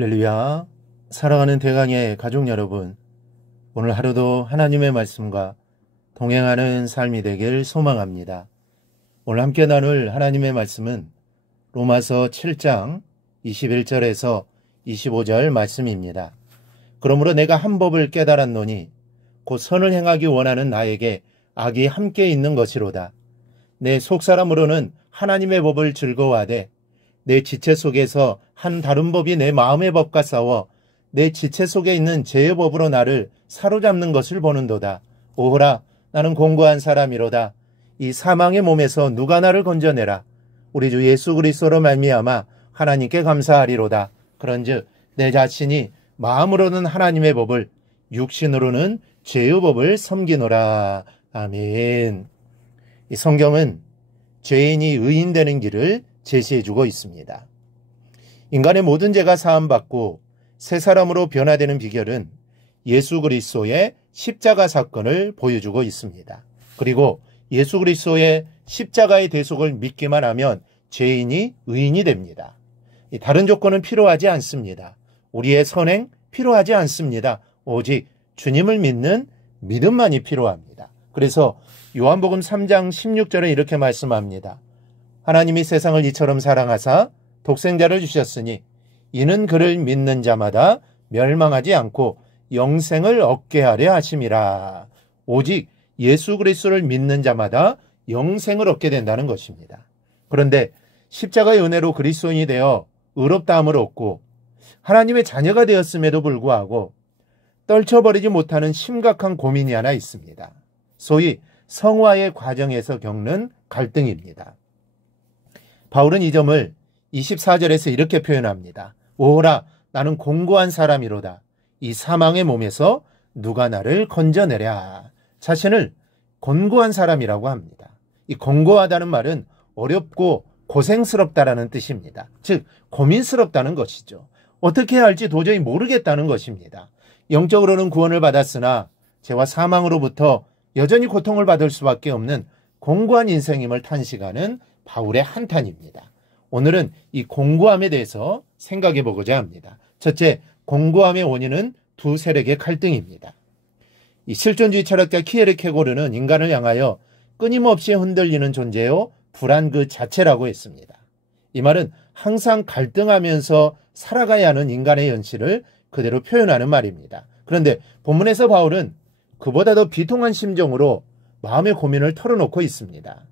할렐루야. 사랑하는 대강의 가족 여러분, 오늘 하루도 하나님의 말씀과 동행하는 삶이 되길 소망합니다. 오늘 함께 나눌 하나님의 말씀은 로마서 7장 21절에서 25절 말씀입니다. 그러므로 내가 한 법을 깨달았노니 곧 선을 행하기 원하는 나에게 악이 함께 있는 것이로다. 내 속사람으로는 하나님의 법을 즐거워하되 내 지체 속에서 한 다른 법이 내 마음의 법과 싸워 내 지체 속에 있는 죄의 법으로 나를 사로잡는 것을 보는도다. 오호라, 나는 공고한 사람이로다. 이 사망의 몸에서 누가 나를 건져내라. 우리 주 예수 그리스도로 말미암아 하나님께 감사하리로다. 그런즉 내 자신이 마음으로는 하나님의 법을, 육신으로는 죄의 법을 섬기노라. 아멘. 이 성경은 죄인이 의인되는 길을 제시해주고 있습니다. 인간의 모든 죄가 사함받고 새 사람으로 변화되는 비결은 예수 그리스도의 십자가 사건을 보여주고 있습니다. 그리고 예수 그리스도의 십자가의 대속을 믿기만 하면 죄인이 의인이 됩니다. 다른 조건은 필요하지 않습니다. 우리의 선행 필요하지 않습니다. 오직 주님을 믿는 믿음만이 필요합니다. 그래서 요한복음 3장 16절에 이렇게 말씀합니다. 하나님이 세상을 이처럼 사랑하사 독생자를 주셨으니 이는 그를 믿는 자마다 멸망하지 않고 영생을 얻게 하려 하심이라. 오직 예수 그리스도를 믿는 자마다 영생을 얻게 된다는 것입니다. 그런데 십자가의 은혜로 그리스도인이 되어 의롭다함을 얻고 하나님의 자녀가 되었음에도 불구하고 떨쳐버리지 못하는 심각한 고민이 하나 있습니다. 소위 성화의 과정에서 겪는 갈등입니다. 바울은 이 점을 24절에서 이렇게 표현합니다. 오호라, 나는 공고한 사람이로다. 이 사망의 몸에서 누가 나를 건져내랴. 자신을 곤고한 사람이라고 합니다. 이 곤고하다는 말은 어렵고 고생스럽다라는 뜻입니다. 즉 고민스럽다는 것이죠. 어떻게 해야 할지 도저히 모르겠다는 것입니다. 영적으로는 구원을 받았으나 죄와 사망으로부터 여전히 고통을 받을 수밖에 없는 공고한 인생임을 탄식하는 바울의 한탄입니다. 오늘은 이 공고함에 대해서 생각해 보고자 합니다. 첫째, 공고함의 원인은 두 세력의 갈등입니다. 이 실존주의 철학자 키에르케고르는 인간을 향하여 끊임없이 흔들리는 존재요 불안 그 자체라고 했습니다. 이 말은 항상 갈등하면서 살아가야 하는 인간의 현실을 그대로 표현하는 말입니다. 그런데 본문에서 바울은 그보다 더 비통한 심정으로 마음의 고민을 털어놓고 있습니다.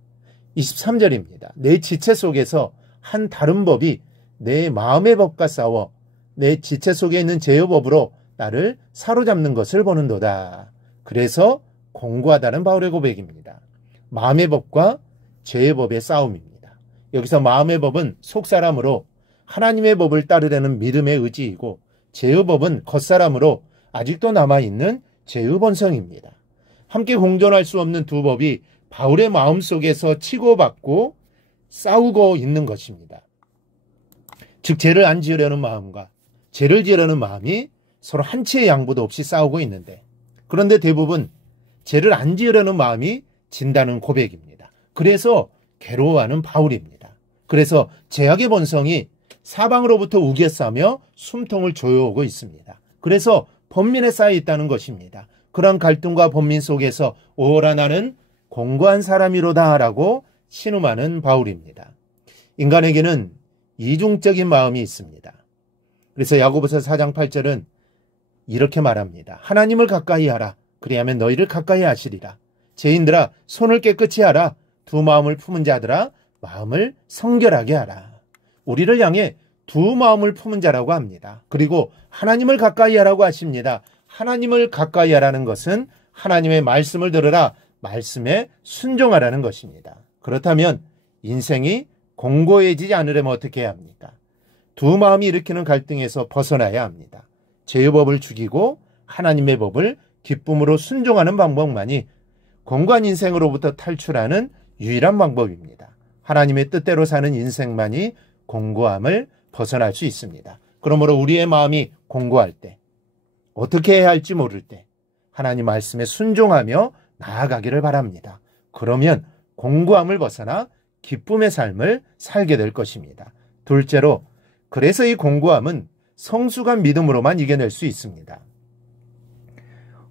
23절입니다. 내 지체 속에서 한 다른 법이 내 마음의 법과 싸워 내 지체 속에 있는 죄의 법으로 나를 사로잡는 것을 보는도다. 그래서 공고하다는 바울의 고백입니다. 마음의 법과 죄의 법의 싸움입니다. 여기서 마음의 법은 속사람으로 하나님의 법을 따르려는 믿음의 의지이고 죄의 법은 겉사람으로 아직도 남아있는 죄의 본성입니다. 함께 공존할 수 없는 두 법이 바울의 마음속에서 치고받고 싸우고 있는 것입니다. 즉 죄를 안 지으려는 마음과 죄를 지으려는 마음이 서로 한치의 양보도 없이 싸우고 있는데, 그런데 대부분 죄를 안 지으려는 마음이 진다는 고백입니다. 그래서 괴로워하는 바울입니다. 그래서 죄악의 본성이 사방으로부터 우겨싸며 숨통을 조여오고 있습니다. 그래서 번민에 쌓여 있다는 것입니다. 그런 갈등과 번민 속에서 오호라, 나는 공고한 사람이로다 라고 신음하는 바울입니다. 인간에게는 이중적인 마음이 있습니다. 그래서 야고보서 4장 8절은 이렇게 말합니다. 하나님을 가까이 하라. 그리하면 너희를 가까이 하시리라. 죄인들아, 손을 깨끗이 하라. 두 마음을 품은 자들아, 마음을 성결하게 하라. 우리를 향해 두 마음을 품은 자라고 합니다. 그리고 하나님을 가까이 하라고 하십니다. 하나님을 가까이 하라는 것은 하나님의 말씀을 들으라, 말씀에 순종하라는 것입니다. 그렇다면 인생이 공고해지지 않으려면 어떻게 해야 합니까? 두 마음이 일으키는 갈등에서 벗어나야 합니다. 죄의 법을 죽이고 하나님의 법을 기쁨으로 순종하는 방법만이 공고한 인생으로부터 탈출하는 유일한 방법입니다. 하나님의 뜻대로 사는 인생만이 공고함을 벗어날 수 있습니다. 그러므로 우리의 마음이 공고할 때, 어떻게 해야 할지 모를 때 하나님 말씀에 순종하며 나아가기를 바랍니다. 그러면 공고함을 벗어나 기쁨의 삶을 살게 될 것입니다. 둘째로, 그래서 이 공고함은 성숙한 믿음으로만 이겨낼 수 있습니다.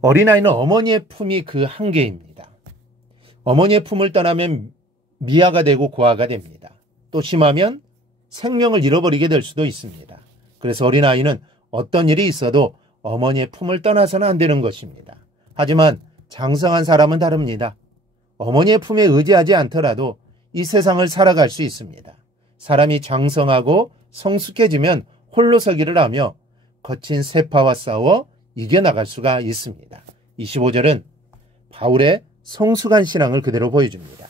어린아이는 어머니의 품이 그 한계입니다. 어머니의 품을 떠나면 미아가 되고 고아가 됩니다. 또 심하면 생명을 잃어버리게 될 수도 있습니다. 그래서 어린아이는 어떤 일이 있어도 어머니의 품을 떠나서는 안 되는 것입니다. 하지만 장성한 사람은 다릅니다. 어머니의 품에 의지하지 않더라도 이 세상을 살아갈 수 있습니다. 사람이 장성하고 성숙해지면 홀로 서기를 하며 거친 세파와 싸워 이겨나갈 수가 있습니다. 25절은 바울의 성숙한 신앙을 그대로 보여줍니다.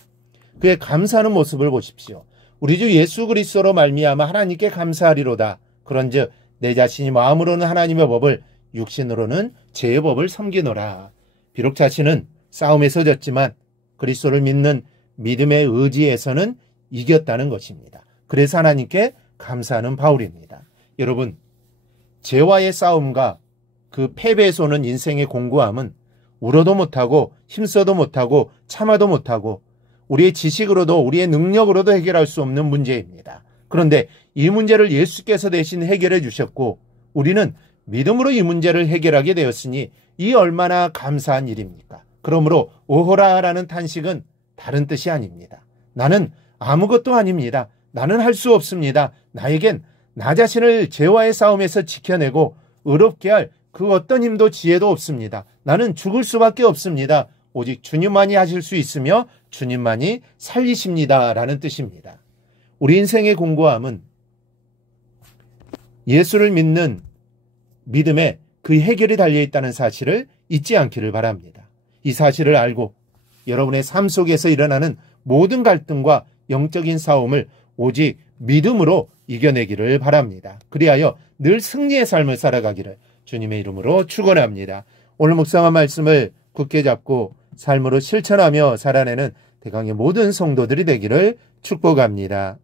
그의 감사하는 모습을 보십시오. 우리 주 예수 그리스도로 말미암아 하나님께 감사하리로다. 그런즉 내 자신이 마음으로는 하나님의 법을 육신으로는 죄의 법을 섬기노라. 비록 자신은 싸움에서 졌지만 그리스도를 믿는 믿음의 의지에서는 이겼다는 것입니다. 그래서 하나님께 감사하는 바울입니다. 여러분, 죄와의 싸움과 그 패배에서 오는 인생의 공고함은 울어도 못하고 힘써도 못하고 참아도 못하고 우리의 지식으로도 우리의 능력으로도 해결할 수 없는 문제입니다. 그런데 이 문제를 예수께서 대신 해결해 주셨고 우리는 믿음으로 이 문제를 해결하게 되었으니 이 얼마나 감사한 일입니까? 그러므로 오호라라는 탄식은 다른 뜻이 아닙니다. 나는 아무것도 아닙니다. 나는 할 수 없습니다. 나에겐 나 자신을 죄와의 싸움에서 지켜내고 의롭게 할 그 어떤 힘도 지혜도 없습니다. 나는 죽을 수밖에 없습니다. 오직 주님만이 하실 수 있으며 주님만이 살리십니다. 라는 뜻입니다. 우리 인생의 공고함은 예수를 믿는 믿음에 그 해결이 달려있다는 사실을 잊지 않기를 바랍니다. 이 사실을 알고 여러분의 삶 속에서 일어나는 모든 갈등과 영적인 싸움을 오직 믿음으로 이겨내기를 바랍니다. 그리하여 늘 승리의 삶을 살아가기를 주님의 이름으로 축원합니다. 오늘 묵상한 말씀을 굳게 잡고 삶으로 실천하며 살아내는 대강의 모든 성도들이 되기를 축복합니다.